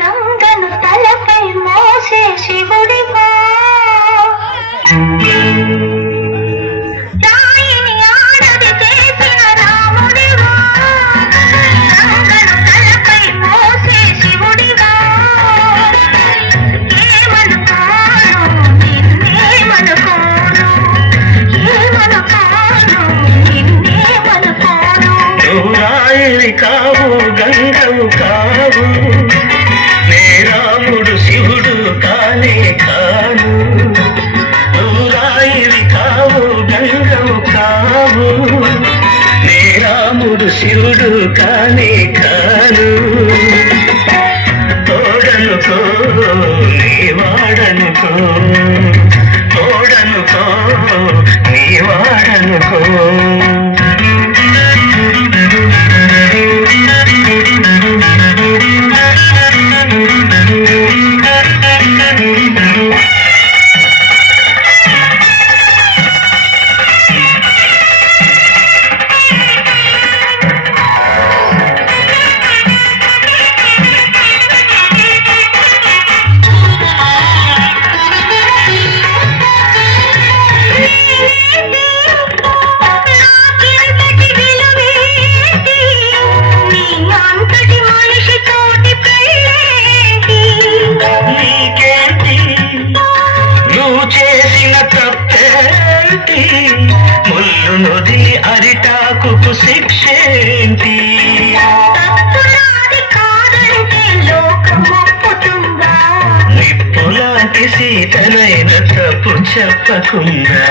గంగను తలపై మోసే శివుడివా, రాయిని ఆడది చేసిన రాముడివా. గంగను తలపై మోసే శివుడివా, ఏమనుకోను నిన్నేమనుకోను, ఏమనుకోను నిన్నేమనుకోను. రాయిని కావు గంగవు కావు, నే రాముడు శివుడు కానే కాను. నువ్వు రాయిని కావు గంగవు కావు, నే రాముడు శివుడు కానే కాను. తోడనుకో నీ వాడనుకో, తోడనుకో నీ వాడనుకో. ముల్లునొది అరిటాకుకు శిక్షేంటి? నిప్పులాంటి సీతనైన తప్పు చెప్పకుండా,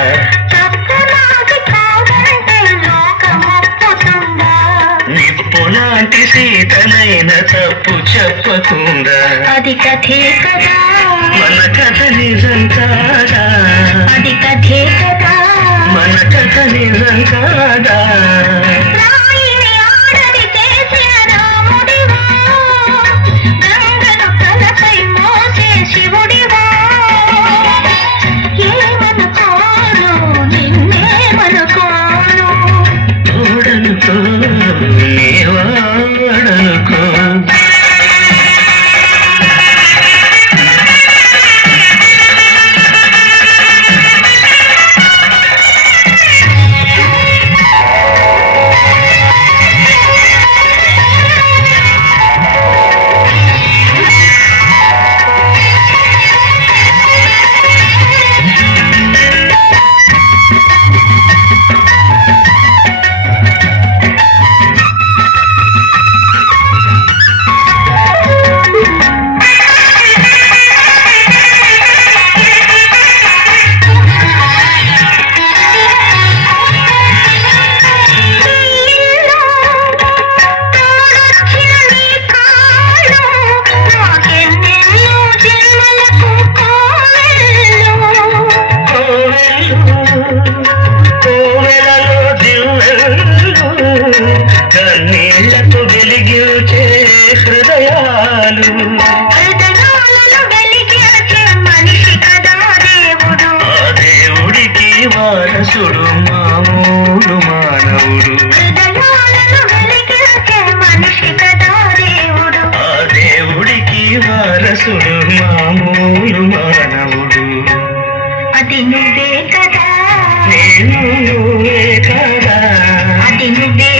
నిప్పులాంటి సీతనైన తప్పు చెప్పకుండా. అది కథే కదా, మన కథ నిజం కాదా? అది కథే కదా, మన కథ నిజం కాదా? రాయిని ఆడది చేసిన రాముడివా, గంగను తలపై మోసే శివుడివా. ఏమనుకోను నిన్నేమనుకోను, తోడనుకో నీ వాడనుకో. కన్నీళ్లకు వెలిగించే హృదయాలు, మనిషి కదా దేవుడు, ఆ దేవుడికి వారసుడు మామూలు మానవుడు. మనిషి కదా దేవుడు, ఆ దేవుడికి వారసుడు మామూలు మానవుడు. అది నువ్వే కదా, నేను నువ్వే కదా, అది నువ్వే